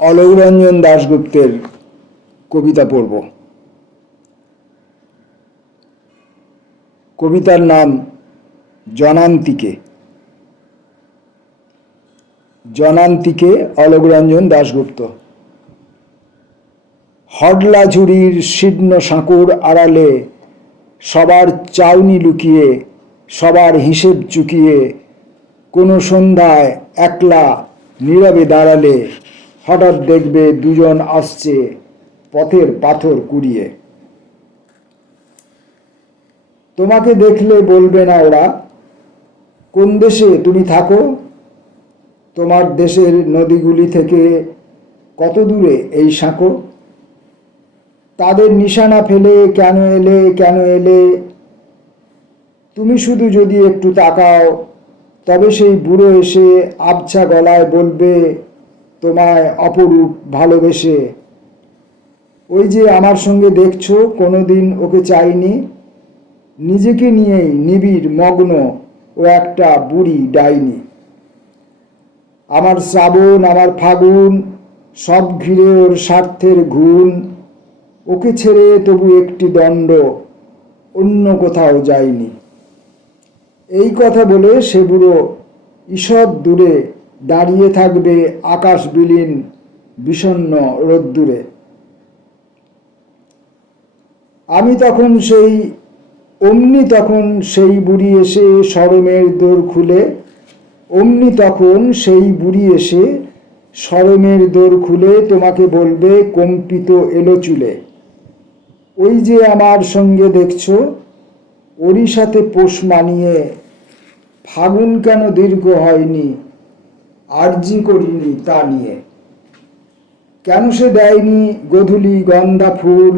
অলোকরঞ্জন দাশগুপ্তের কবিতা পড়ব। কবিতার নাম জনান্তিকে। জনান্তিকে, অলোকরঞ্জন দাশগুপ্ত। হডলা ঝুড়ির শীর্ণ সাঁকুর আড়ালে সবার চাউনি লুকিয়ে, সবার হিসেব চুকিয়ে, কোনো সন্ধ্যায় একলা নীরবে দাঁড়ালে হঠাৎ দেখবে দুজন আসছে পথের পাথর কুড়িয়ে। তোমাকে দেখলে বলবে না ওরা, কোন দেশে তুমি থাকো? তোমার দেশের নদীগুলি থেকে কত দূরে এই সাঁকো? তাদের নিশানা ফেলে কেন এলে, কেন এলে? তুমি শুধু যদি একটু তাকাও, তবে সেই বুড়ো এসে আবছা গলায় বলবে তোমায় অপরূপ ভালোবেসে, ওই যে আমার সঙ্গে দেখছো, কোনোদিন ওকে চাইনি। নিজেকে নিয়েই নিবিড় মগ্ন ও একটা বুড়ি ডাইনি। আমার শ্রাবণ, আমার ফাগুন, সব ঘিরে ওর স্বার্থের ঘুণ। ওকে ছেড়ে তবু একটি দণ্ড অন্য কোথাও যায়নি। এই কথা বলে সে বুড়ো ঈষৎ দূরে দাঁড়িয়ে থাকবে আকাশ বিলীন বিষণ্ণ রোদ্দুরে। অমনি তখন সেই বুড়ি এসে শরমের দোর খুলে, অমনি তখন সেই বুড়ি এসে শরমের দোর খুলে তোমাকে বলবে কম্পিত এলো চুলে, ওই যে আমার সঙ্গে দেখছো, ওরই সাথে পোষ মানিয়ে ফাগুন কেন দীর্ঘ হয়নি, আরজি করিনি তা নিয়ে। কেন সে দেয়নি গোধূলি গন্ধা ফুল,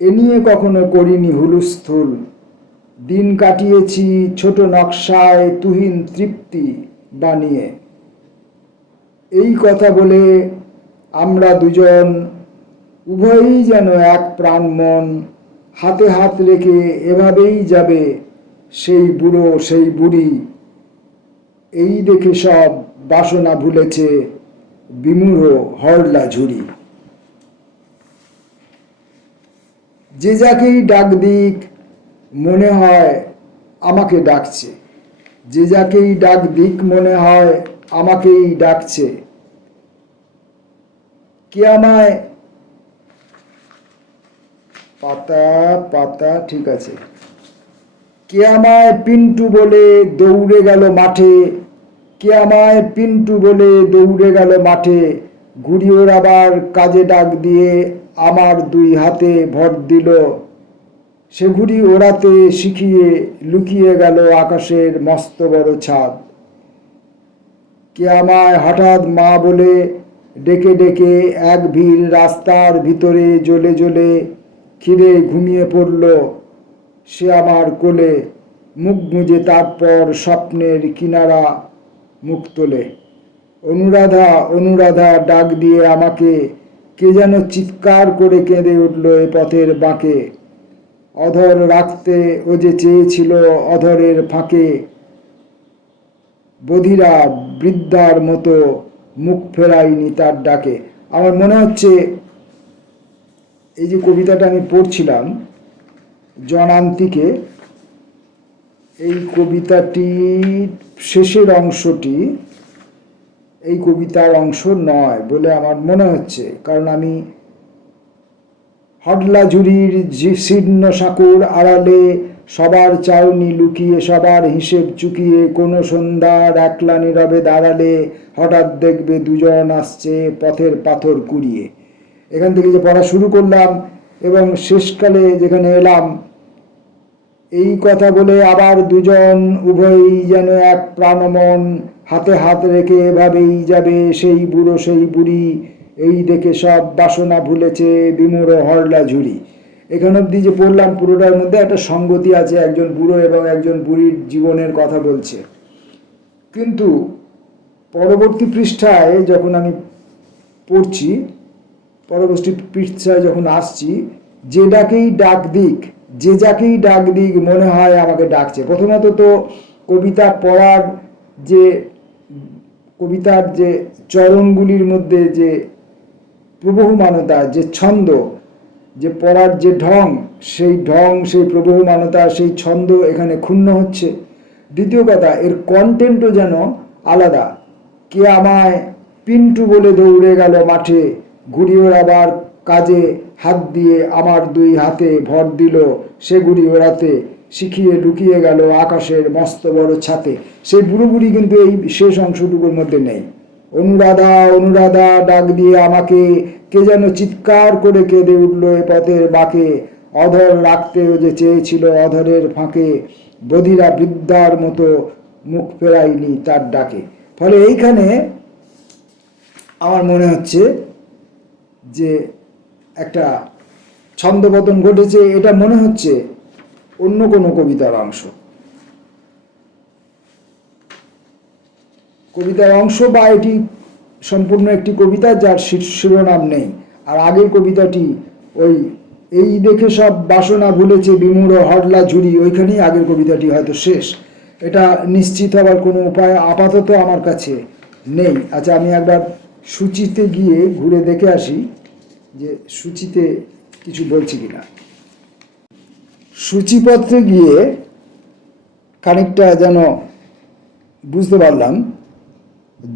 এ নিয়ে কখনো করিনি হুলস্থুল। দিন কাটিয়েছি ছোট নকশায় তুহিন তৃপ্তি বানিয়ে। এই কথা বলে আমরা দুজন উভয়ই যেন এক প্রাণ মন, হাতে হাত রেখে এভাবেই যাবে সেই বুড়ো সেই বুড়ি। এই দেখে সব বাসনা ভুলেছে বিমূঢ় হরলা ঝুড়ি। যে যাকেই ডাক দিক মনে হয় আমাকে ডাকছে, যে যাকেই ডাক দিক মনে হয় আমাকেই ডাকছে। কে আমায় পাতা পাতা ঠিক আছে, কে আমায় পিন্টু বলে দৌড়ে গেল মাঠে, কে আমায় পিন্টু বলে দৌড়ে গেল মাঠে। ঘুড়ি ওর আবার কাজে ডাক দিয়ে আমার দুই হাতে ভর দিল, সে ঘুড়ি ওড়াতে শিখিয়ে লুকিয়ে গেল আকাশের মস্ত বড় ছাদ। কে আমায় হঠাৎ মা বলে ডেকে ডেকে এক ভিড় রাস্তার ভিতরে জ্বলে জ্বলে খিদে ঘুমিয়ে পড়ল সে আমার কোলে, মুখ গুঁজে তারপর স্বপ্নের কিনারা মুখ তোলে। অনুরাধা অনুরাধা ডাক দিয়ে আমাকে, কে যেন চিৎকার করে কেঁদে উঠল এ পথের বাঁকে। অধর রাখতে ও যে চেয়েছিল অধরের ফাঁকে, বধিরা বৃদ্ধার মতো মুখ ফেরাইনি তার ডাকে। আমার মনে হচ্ছে এই যে কবিতাটা আমি পড়ছিলাম জনান্তিকে, এই কবিতাটির শেষের অংশটি এই কবিতার অংশ নয় বলে আমার মনে হচ্ছে, কারণ আমি হডলা ঝুড়ির শীর্ণ সাঁকুর আড়ালে সবার চাউনি লুকিয়ে, সবার হিসেব চুকিয়ে, কোনো সন্ধ্যার একলা নীরবে দাঁড়ালে হঠাৎ দেখবে দুজন আসছে পথের পাথর কুড়িয়ে। এখান থেকে যে পড়া শুরু করলাম এবং শেষকালে যেখানে এলাম, এই কথা বলে আবার দুজন উভয়ই যেন এক প্রাণমন, হাতে হাত রেখে এভাবেই যাবে সেই বুড়ো সেই বুড়ি। এই দেখে সব বাসনা ভুলেছে বিমূঢ় হরলা ঝুড়ি। এখান অবধি যে পড়লাম পুরোটার মধ্যে একটা সঙ্গতি আছে, একজন বুড়ো এবং একজন বুড়ির জীবনের কথা বলছে। কিন্তু পরবর্তী পৃষ্ঠায় যখন আমি পড়ছি, পরবর্তী পৃষ্ঠায় যখন আসছি, যে ডাকেই ডাক দিক, যে যাকেই ডাক দিক মনে হয় আমাকে ডাকছে। প্রথমত তো কবিতা পড়ার যে কবিতার যে চরণগুলির মধ্যে যে প্রবহমানতা, যে ছন্দ, যে পড়ার যে ঢং, সেই প্রবহমানতা, সেই ছন্দ এখানে ক্ষুণ্ণ হচ্ছে। দ্বিতীয় কথা, এর কন্টেন্টও যেন আলাদা। কে আমায় পিন্টু বলে দৌড়ে গেল মাঠে, ঘুড়ি ওড়াবার কাজে হাত দিয়ে আমার দুই হাতে ভর দিল, সে ঘুড়ি ওড়াতে শিখিয়ে লুকিয়ে গেল আকাশের মস্ত বড় ছাতে। সেই বুড়ো বুড়ি কিন্তু এই শেষ অংশটুকুর মধ্যে নেই। অনুরাধা অনুরাধা ডাক দিয়ে আমাকে, কে যেন চিৎকার করে কেঁদে উঠল এ পথের বাঁকে, অধর রাখতেও যে চেয়েছিল অধরের ফাঁকে, বধিরা বৃদ্ধার মতো মুখ ফেরাইনি তার ডাকে। ফলে এইখানে আমার মনে হচ্ছে যে একটা ছন্দপতন ঘটেছে। এটা মনে হচ্ছে অন্য কোনো কবিতার অংশ, বা এটি সম্পূর্ণ একটি কবিতা যার শিরোনাম নেই। আর আগের কবিতাটি ওই এই দেখে সব বাসনা ভুলেছে বিমূঢ় হরলা ঝুড়ি, ওইখানেই আগের কবিতাটি হয়তো শেষ। এটা নিশ্চিত হওয়ার কোনো উপায় আপাতত আমার কাছে নেই। আচ্ছা, আমি একবার সূচিতে গিয়ে ঘুরে দেখে আসি যে সূচিতে কিছু বলছি কিনা। সূচিপত্রে গিয়ে খানিকটা যেন বুঝতে পারলাম।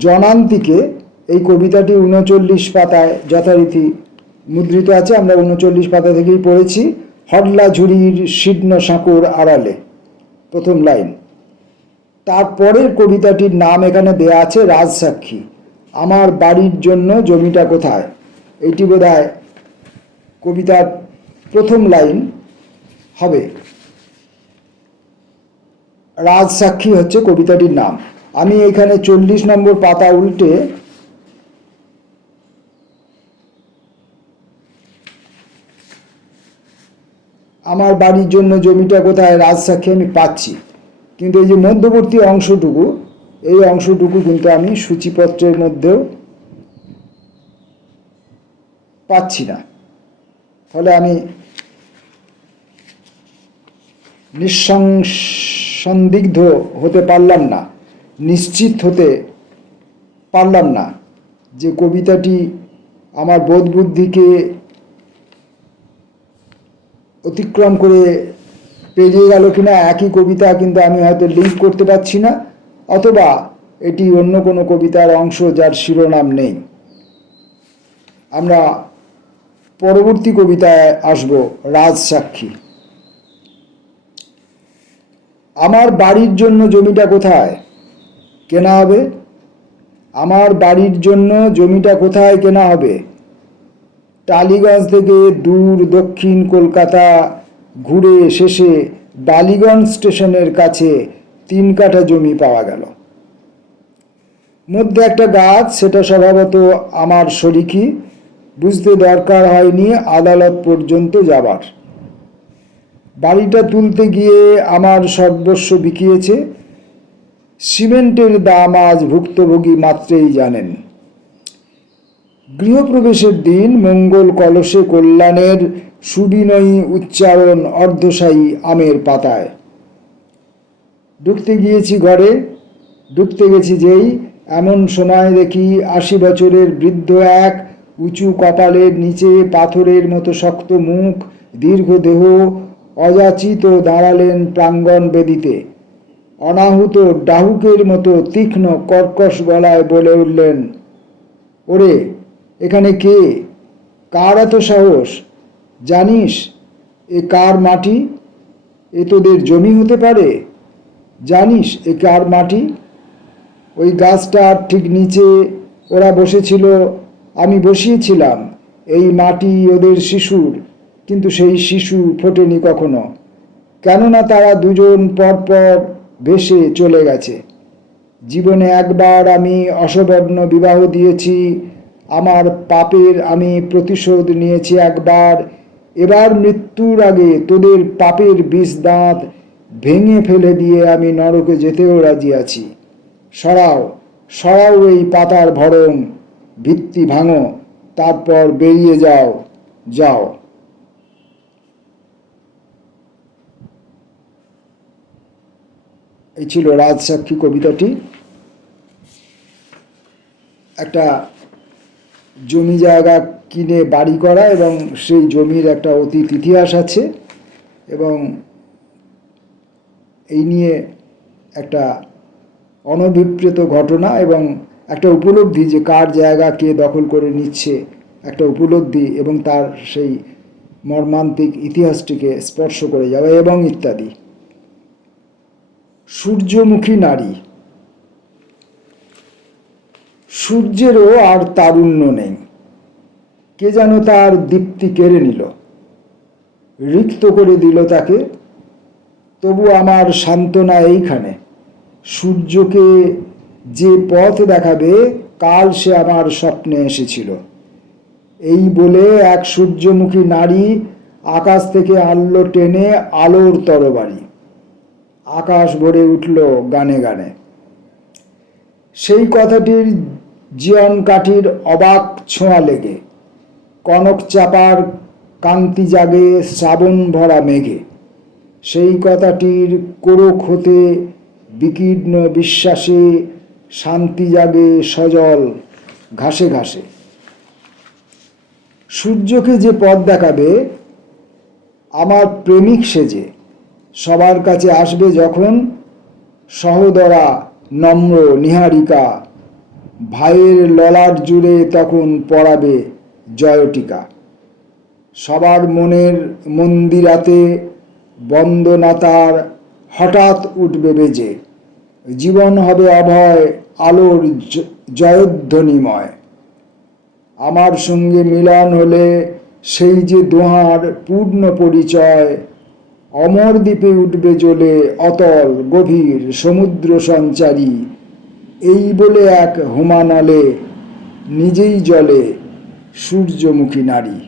জনান্তিকে এই কবিতাটি 39 পাতায় যথারীতি মুদ্রিত আছে। আমরা 39 পাতা থেকেই পড়েছি। হরলা ঝুড়ির শীর্ণ সাঁকোর আড়ালে, প্রথম লাইন। তারপরের কবিতাটির নাম এখানে দেয়া আছে রাজসাক্ষী। আমার বাড়ির জন্য জমিটা কোথায়, এইটি বোধহয় কবিতার প্রথম লাইন হবে। রাজসাক্ষী হচ্ছে কবিতাটির নাম। আমি এখানে 40 নম্বর পাতা উল্টে আমার বাড়ির জন্য জমিটা কোথায় রাজসাক্ষী আমি পাচ্ছি, কিন্তু এই যে মধ্যবর্তী অংশটুকু, এই অংশটুকু কিন্তু আমি সূচিপত্রের মধ্যেও পাচ্ছি না। ফলে আমি নিঃসন্দিগ্ধ হতে পারলাম না, নিশ্চিত হতে পারলাম না যে কবিতাটি আমার বোধ বুদ্ধিকে অতিক্রম করে পেরিয়ে গেল কিনা। একই কবিতা, কিন্তু আমি হয়তো লিঙ্ক করতে পারছি না, অথবা এটি অন্য কোনো কবিতার অংশ যার শিরোনাম নেই। আমরা পরবর্তী কবিতায় আসব, রাজসাক্ষী। আমার বাড়ির জন্য জমিটা কোথায় কেনা হবে, আমার বাড়ির জন্য জমিটা কোথায় কেনা হবে। টালিগঞ্জ থেকে দূর দক্ষিণ কলকাতা ঘুরে শেষে বালিগঞ্জ স্টেশনের কাছে 3 কাঠা জমি পাওয়া গেল। মধ্যে একটা গাছ, সেটা স্বভাবত আমার শরিকি, বুঝতে দরকার হয়নি আদালত পর্যন্ত যাবার। বাড়িটা তুলতে গিয়ে আমার সর্বস্ব বিকিয়েছে, সিমেন্টের দাম আজ ভুক্তভোগী মাত্রেই জানেন। গৃহপ্রবেশের দিন মঙ্গল কলসে কল্যাণের সুবিনয়ী উচ্চারণ অর্ধশায়ী আমের পাতায়। ঢুকতে গিয়েছি ঘরে, ঢুকতে গেছি যেই, এমন সময় দেখি 80 বছরের বৃদ্ধ এক, উঁচু কপালের নিচে পাথরের মতো শক্ত মুখ, দীর্ঘ দেহ, অযাচিত দাঁড়ালেন প্রাঙ্গণ বেদিতে। অনাহুত ডাহুকের মতো তীক্ষ্ণ কর্কশ গলায় বলে উঠলেন, ওরে এখানে কে, কার এত সাহস, জানিস এ কার মাটি, এ তোদের জমি হতে পারে, জানিস এ কার মাটি। ওই গাছটার ঠিক নিচে ওরা বসেছিল, আমি বসিয়েছিলাম। এই মাটি ওদের শিশুর, কিন্তু সেই শিশু ফোটেনি কখনো, কেননা তারা দুজন পরপর ভেসে চলে গেছে। জীবনে একবার আমি অসবর্ণ বিবাহ দিয়েছি, আমার পাপের আমি প্রতিশোধ নিয়েছি একবার। এবার মৃত্যুর আগে তোদের পাপের বিষ দাঁত ভেঙে ফেলে দিয়ে আমি নরকে যেতেও রাজি আছি। সরাও সরাও এই পাতার ভরং, ভিত্তি ভাঙো, তারপর বেরিয়ে যাও, যাও। এই ছিল রাজসাক্ষী কবিতাটি। একটা জমি জায়গা কিনে বাড়ি করা এবং সেই জমির একটা অতীত ইতিহাস আছে এবং এই নিয়ে একটা অনভিপ্রেত ঘটনা এবং একটা উপলব্ধি যে কার জায়গা কে দখল করে নিচ্ছে, একটা উপলব্ধি এবং তার সেই মর্মান্তিক ইতিহাসটিকে স্পর্শ করে যাওয়া এবং ইত্যাদি। সূর্যমুখী নারী। সূর্যেরও আর তারুণ্য নেই, কে যেন তার দীপ্তি কেড়ে নিল, রিক্ত করে দিল তাকে। তবু আমার সান্ত্বনা এইখানে, সূর্যকে যে পথ দেখাবে কাল সে আমার স্বপ্নে এসেছিল। এই বলে এক সূর্যমুখী নারী আকাশ থেকে আনলো টেনে আলোর তরবারি। আকাশ ভরে উঠল গানে গানে। সেই কথাটির জীয়ন কাঠির অবাক ছোঁয়া লেগে কনক চাপার কান্তি জাগে শ্রাবণ ভরা মেঘে। সেই কথাটির কোরক হতে বিকীর্ণ বিশ্বাসে শান্তি জাগে সজল ঘাসে ঘাসে। সূর্যকে যে পথ দেখাবে আমার প্রেমিক সেজে সবার কাছে আসবে যখন, সহোদরা নম্র নিহারিকা ভাইয়ের ললাট জুড়ে তখন পড়াবে জয়টিকা। সবার মনের মন্দিরাতে বন্দনাতার হঠাৎ উঠবে বেজে, জীবন হবে অভয় আলোর জয়ধ্বনিময়। আমার সঙ্গে মিলন হলে সেই যে দোহার পূর্ণ পরিচয়, অমর দ্বীপে উঠবে জ্বলে অতল গভীর সমুদ্র সঞ্চারী। এই বলে এক হোমানলে নিজেই জলে সূর্যমুখী নারী।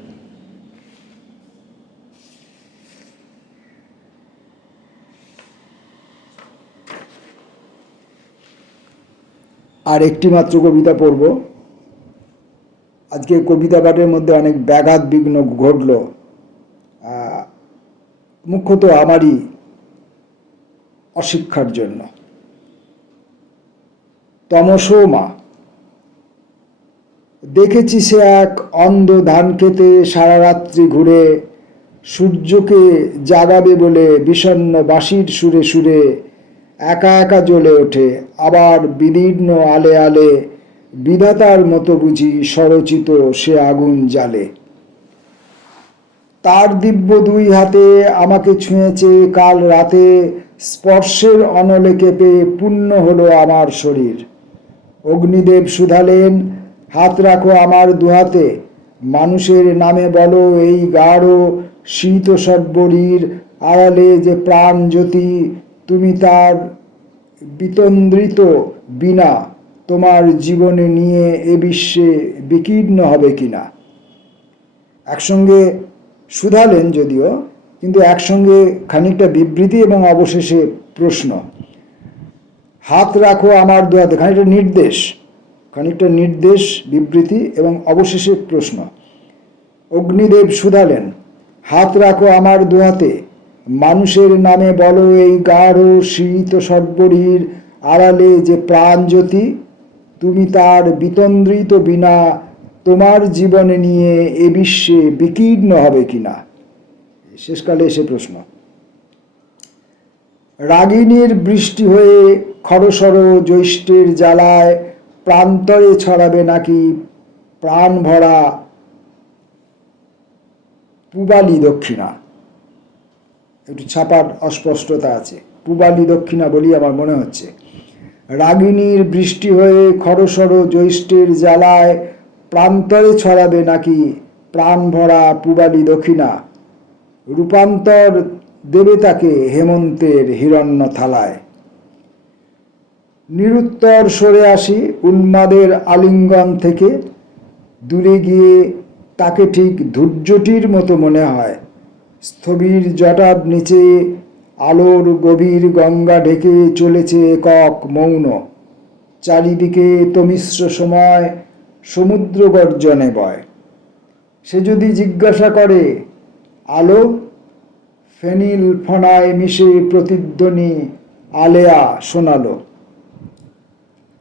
আর একটি মাত্র কবিতা পড়ব। আজকে কবিতা পাঠের মধ্যে অনেক ব্যাঘাত বিঘ্ন ঘটল, মুখ্যত আমারই অশিক্ষার জন্য। তমসো মা। দেখেছি সে এক অন্ধ ধান খেতে সারা রাত্রি ঘুরে, সূর্যকে জাগাবে বলে বিষণ্ণ বাঁশির সুরে সুরে একা একা জ্বলে ওঠে, আবার বিদীর্ণ আলে আলে বিধাতার মতো বুঝি স্বরচিত সে আগুন জ্বালে। তার দিব্য দুই হাতে আমাকে ছুঁয়েছে কাল রাতে, স্পর্শের অনলে কেঁপে পূর্ণ হলো আমার শরীর। অগ্নিদেব শুধালেন, হাত রাখো আমার দুহাতে, মানুষের নামে বলো এই গাঢ় শীত সর্বরীর আড়ালে যে প্রাণ জ্যোতি, তুমি তার বিতন্দ্রিত বিনা তোমার জীবনে নিয়ে এ বিশ্বে বিকীর্ণ হবে কিনা। একসঙ্গে শুধালেন যদিও, কিন্তু একসঙ্গে খানিকটা বিবৃতি এবং অবশেষে প্রশ্ন। হাত রাখো আমার দুহাতে, খানিকটা নির্দেশ বিবৃতি এবং অবশেষে প্রশ্ন। অগ্নিদেব শুধালেন, হাত রাখো আমার দুহাতে, মানুষের নামে বলো এই গাঢ় শীত সর্বরীর আড়ালে যে প্রাণ জ্যোতি, তুমি তার বিতন্দ্রিত বিনা তোমার জীবনে নিয়ে এ বিশ্বে বিকীর্ণ হবে কিনা। শেষকালে এসে প্রশ্ন। রাগিনীর বৃষ্টি হয়ে খরসর জ্যৈষ্ঠের জ্বালায় প্রান্তরে ছড়াবে নাকি প্রাণ ভরা পূবালি দক্ষিণা। একটু ছাপার অস্পষ্টতা আছে, পূবালি দক্ষিণা বলি আমার মনে হচ্ছে। রাগিনীর বৃষ্টি হয়ে খরসর জ্যৈষ্ঠের জ্বালায় প্রান্তরে ছড়াবে নাকি প্রাণ ভরা পূবালি দক্ষিণা। রূপান্তর দেবে তাকে হেমন্তের হিরণ্য থালায়। নিরুত্তর সরে আসি উন্মাদের আলিঙ্গন থেকে, দূরে গিয়ে তাকে ঠিক ধূর্যটির মতো মনে হয়। স্থবির জটার নিচে আলোর গভীর গঙ্গা ঢেকে চলেছে একক মৌন। চারিদিকে তমিশ্র সময় সমুদ্র গর্জনে বয়। সে যদি জিজ্ঞাসা করে আলো, ফেনিল ফনায় মিশে প্রতিধ্বনি আলেয়া শোনালো।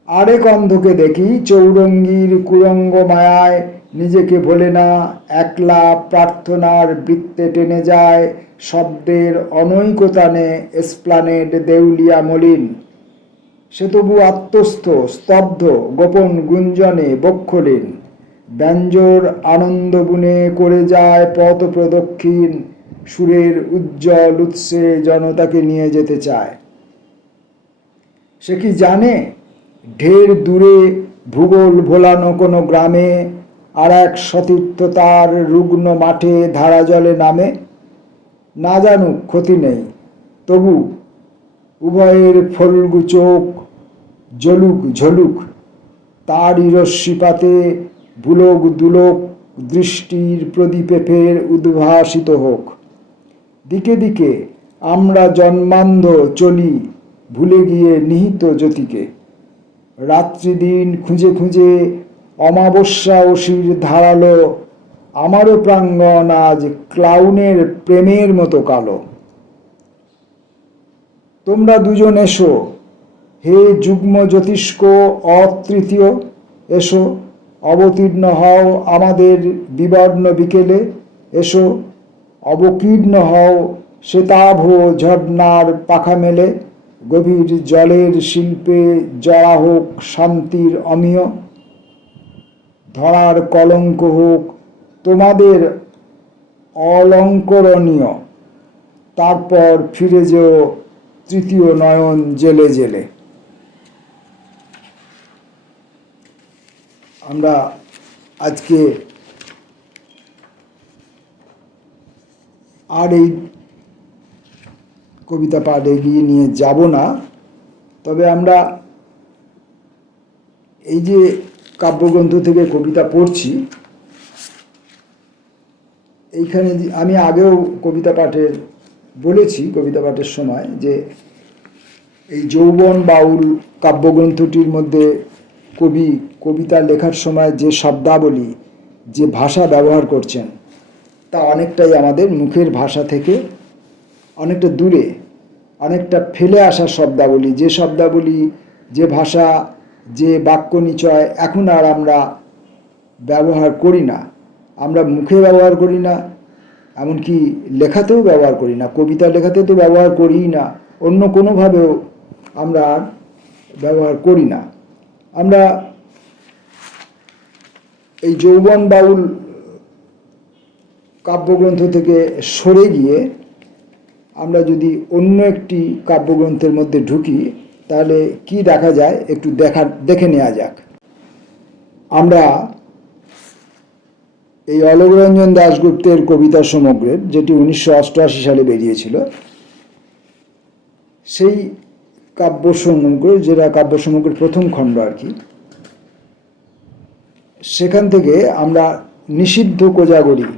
আরেক অন্ধকে দেখি চৌরঙ্গীর কুরঙ্গ মায়ায় নিজেকে ভোলে না, একলা প্রার্থনার বৃত্তে টেনে যায় শব্দের অনৈকতানে এসপ্লানেড দেউলিয়া মলিন। সে তবু আত্মস্থ স্তব্ধ গোপন গুঞ্জনে বক্ষলীন, ব্যঞ্জোর আনন্দ বুনে করে যায় পথ প্রদক্ষিণ, সুরের উজ্জ্বল উৎসে জনতাকে নিয়ে যেতে চায়। সে কি জানে ঢের দূরে ভূগোল ভোলানো কোনো গ্রামে আর এক সতীর্থ তার রুগ্ন মাঠে ধারা জলে নামে? না জানুক ক্ষতি নেই, তবু উভয়ের ফল্গু চোখ জ্বলুক ঝলুক, তারই রশ্মিপাতে ভুলোক দুলোক দৃষ্টির প্রদীপে ফের উদ্ভাসিত হোক। দিকে দিকে আমরা জন্মান্ধ চলি ভুলে গিয়ে নিহিত জ্যোতিকে। রাত্রিদিন খুঁজে খুঁজে অমাবস্যা অসির ধারালো, আমারও প্রাঙ্গণ আজ ক্লাউনের প্রেমের মতো কালো। তোমরা দুজন এসো, হে যুগ্ম জ্যোতিষ্ক অতৃতীয়, এসো অবতীর্ণ হও আমাদের বিবর্ণ বিকেলে, এসো অবকীর্ণ হও শ্বেতাভ ঝর্ণার পাখা মেলে, গভীর জলের শিল্পে জড়া হোক শান্তির অমিয়। ধরার কলঙ্ক হোক তোমাদের অলঙ্করণীয়, তারপর ফিরে যেও তৃতীয় নয়ন জেলে জেলে। আমরা আজকে আর এই কবিতা পাঠ এগিয়ে নিয়ে যাব না, তবে আমরা এই যে কাব্যগ্রন্থ থেকে কবিতা পড়ছি, এইখানে আমি আগেও কবিতা পাঠের বলেছি, কবিতা পাঠের সময়, যে এই যৌবন বাউল কাব্যগ্রন্থটির মধ্যে কবি কবিতা লেখার সময় যে শব্দাবলী, যে ভাষা ব্যবহার করছেন, তা অনেকটাই আমাদের মুখের ভাষা থেকে অনেকটা দূরে, অনেকটা ফেলে আসা শব্দাবলী, যে শব্দাবলী, যে ভাষা, যে বাক্য নিচয় এখন আর আমরা ব্যবহার করি না। আমরা মুখে ব্যবহার করি না, এমনকি লেখাতেও ব্যবহার করি না, কবিতা লেখাতে তো ব্যবহার করিই না, অন্য কোনোভাবেও আমরা ব্যবহার করি না। আমরা এই যৌবন বাউল কাব্যগ্রন্থ থেকে সরে গিয়ে আমরা যদি অন্য একটি কাব্যগ্রন্থের মধ্যে ঢুকি, তাহলে কি দেখা যায় একটু দেখে নেওয়া যাক। আমরা এই অলোকরঞ্জন দাশগুপ্তের কবিতা সমগ্রের, যেটি 1988 সালে বেরিয়েছিল, সেই কাব্যসমগ্র, যেটা কাব্যসমগ্রের প্রথম খণ্ড আর কি, সেখান থেকে আমরা নিষিদ্ধ কোজাগরী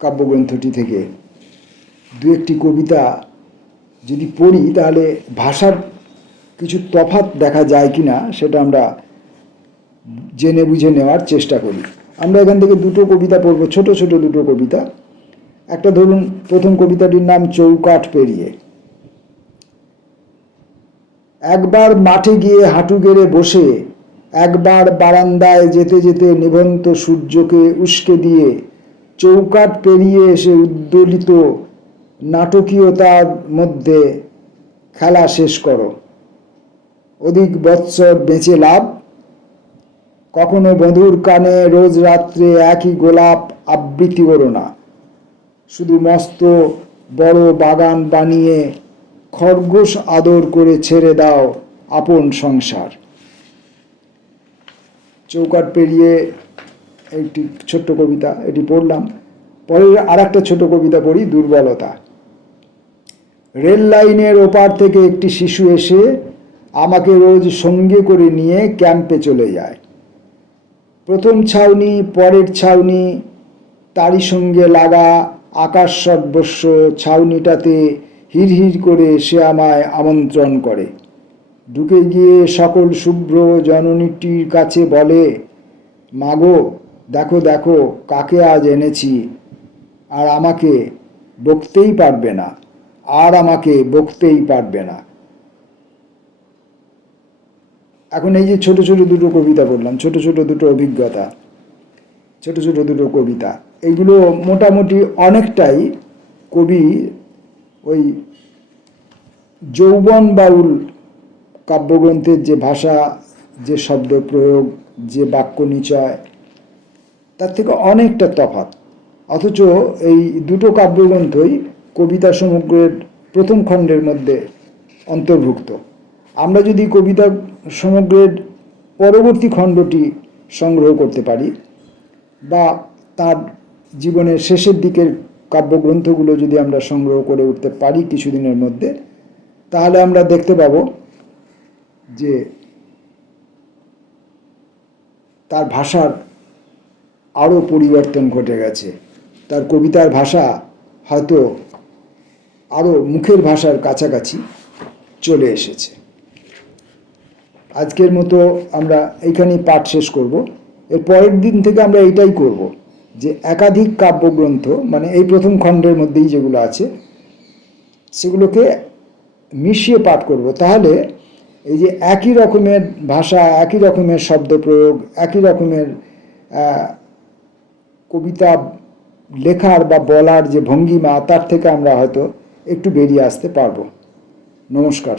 কাব্যগ্রন্থটি থেকে দু একটি কবিতা যদি পড়ি, তাহলে ভাষার কিছু তফাৎ দেখা যায় কি না সেটা আমরা জেনে বুঝে নেওয়ার চেষ্টা করি। আমরা এখান থেকে দুটো কবিতা পড়ব, ছোট ছোট দুটো কবিতা। একটা ধরুন, প্রথম কবিতাটির নাম চৌকাঠ পেরিয়ে। একবার মাঠে গিয়ে হাঁটু গেড়ে বসে, একবার বারান্দায় যেতে যেতে নিভন্ত সূর্যকে উস্কে দিয়ে চৌকাঠ পেরিয়ে এসে উদ্দোলিত নাটকীয়তার মধ্যে খেলা শেষ করো। অধিক বৎসর বেঁচে লাভ, কখনো বধূর কানে রোজ রাত্রে একই গোলাপ আবৃত্তি করো না। শুধু মস্ত বড় বাগান বানিয়ে খরগোশ আদর করে ছেড়ে দাও আপন সংসার। চৌকাঠ পেরিয়ে একটি ছোট্ট কবিতা, এটি পড়লাম। পরে আর একটা ছোট কবিতা পড়ি, দুর্বলতা। রেল লাইনের ওপার থেকে একটি শিশু এসে আমাকে রোজ সঙ্গে করে নিয়ে ক্যাম্পে চলে যায়। প্রথম ছাউনি, পরের ছাউনি, তারই সঙ্গে লাগা আকাশ সর্বস্ব ছাউনিটাতে হিড়হিড় করে সে আমায় আমন্ত্রণ করে। ঢুকে গিয়ে সকল শুভ্র জননীটির কাছে বলে, মাগো দেখো দেখো কাকে আজ এনেছি, আর আমাকে বকতেই পারবে না, আর আমাকে বকতেই পারবে না। এখন এই যে ছোট ছোট দুটো কবিতা বললাম, ছোট ছোট দুটো অভিজ্ঞতা, ছোট ছোট দুটো কবিতা, এইগুলো মোটামুটি অনেকটাই কবি ওই যৌবন বাউল কাব্যগ্রন্থের যে ভাষা, যে শব্দ প্রয়োগ, যে বাক্য নিচয়, তার থেকে অনেকটা তফাৎ। অথচ এই দুটো কাব্যগ্রন্থই কবিতা সমগ্রের প্রথম খণ্ডের মধ্যে অন্তর্ভুক্ত। আমরা যদি কবিতা সমগ্রের পরবর্তী খণ্ডটি সংগ্রহ করতে পারি, বা তার জীবনের শেষের দিকের কাব্যগ্রন্থগুলো যদি আমরা সংগ্রহ করে উঠতে পারি কিছুদিনের মধ্যে, তাহলে আমরা দেখতে পাব যে তার ভাষার আরও পরিবর্তন ঘটে গেছে। তার কবিতার ভাষা হয়তো আরও মুখের ভাষার কাছাকাছি চলে এসেছে। আজকের মতো আমরা এইখানেই পাঠ শেষ করব। এর পরের দিন থেকে আমরা এইটাই করব যে একাধিক কাব্যগ্রন্থ, মানে এই প্রথম খণ্ডের মধ্যেই যেগুলো আছে সেগুলোকে মিশিয়ে পাঠ করব। তাহলে এই যে একই রকমের ভাষা, একই রকমের শব্দ প্রয়োগ, একই রকমের কবিতা লেখার বা বলার যে ভঙ্গিমা, তার থেকে আমরা হয়তো একটু বেরিয়ে আসতে পারবো। নমস্কার।